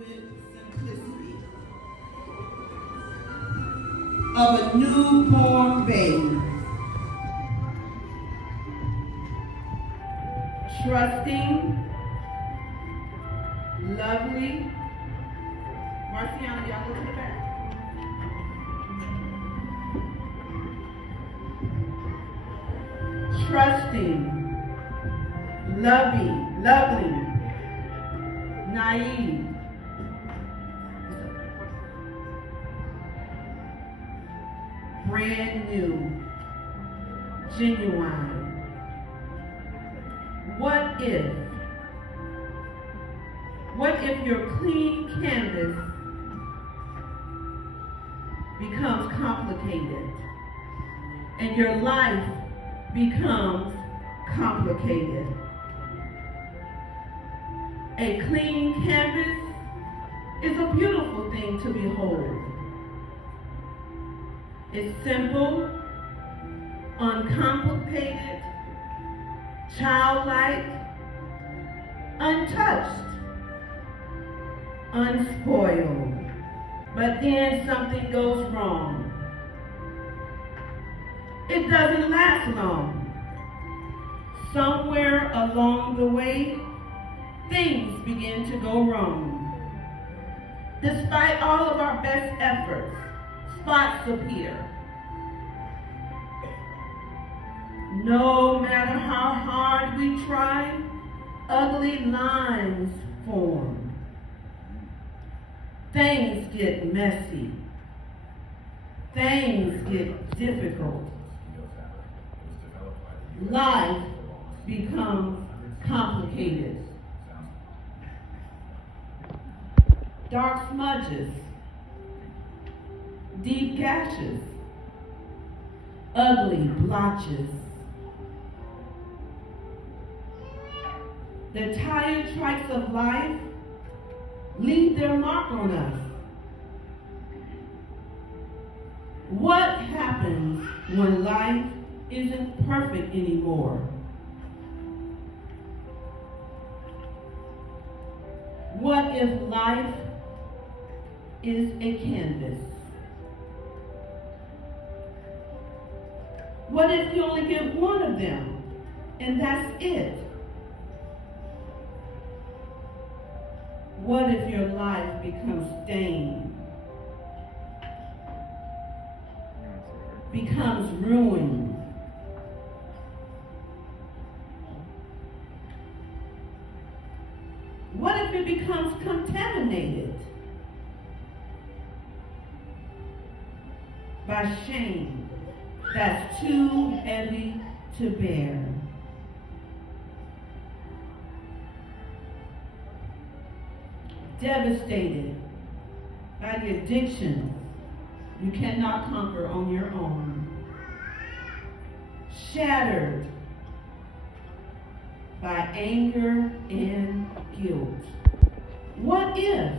with simplicity of a newborn babe, trusting, lovely. Marciano, y'all go to the back. Trusting, lovely, naive, brand new, genuine. What if your clean canvas becomes complicated and your life becomes complicated? A clean canvas is a beautiful thing to behold. It's simple, uncomplicated, childlike, untouched, unspoiled. But then something goes wrong. It doesn't last long. Somewhere along the way, things begin to go wrong. Despite all of our best efforts, spots appear. No matter how hard we try, ugly lines form. Things get messy. Things get difficult. Life becomes complicated. Dark smudges, deep gashes, ugly blotches. The tired tracks of life leave their mark on us. What happens when life isn't perfect anymore? What if life is a canvas? What if you only get one of them and that's it? What if your life becomes stained, becomes ruined? What if it becomes contaminated by shame that's too heavy to bear? Devastated by the addictions you cannot conquer on your own. Shattered by anger and guilt. What if?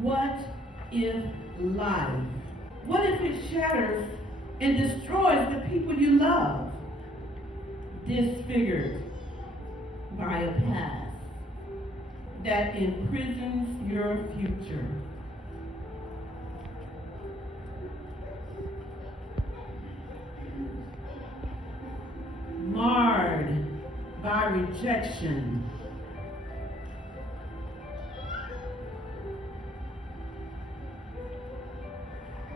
What if life? What if it shatters and destroys the people you love? Disfigured by a past that imprisons your future. Marred by rejection.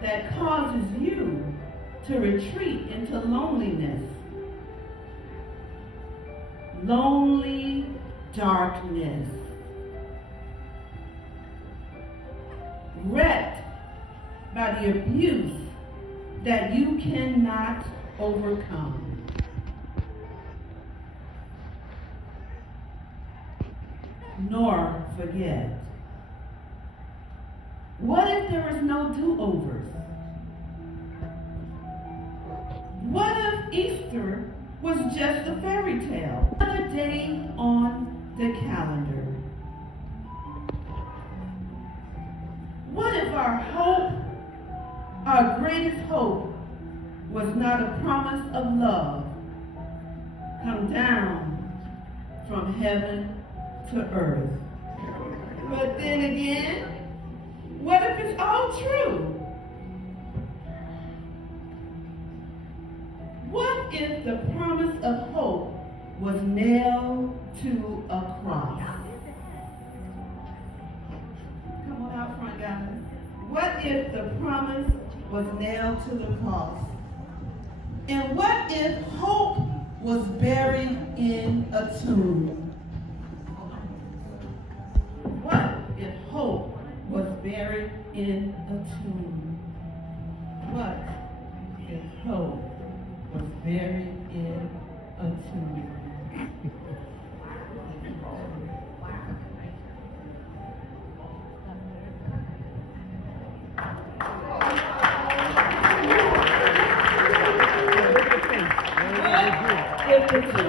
That causes you to retreat into loneliness. Lonely darkness. Wrecked by the abuse that you cannot overcome. Nor forget. What if there is no do-overs? What if Easter was just a fairy tale? Another day on the calendar. What if our hope, our greatest hope, was not a promise of love, come down from heaven to earth. But then again, what if it's all true? What if the promise of hope was nailed to a cross? Come on out front, guys. What if the promise was nailed to the cross? And what if hope was buried in a tomb? What if hope was buried in a tomb? What if hope was buried in a tomb? If the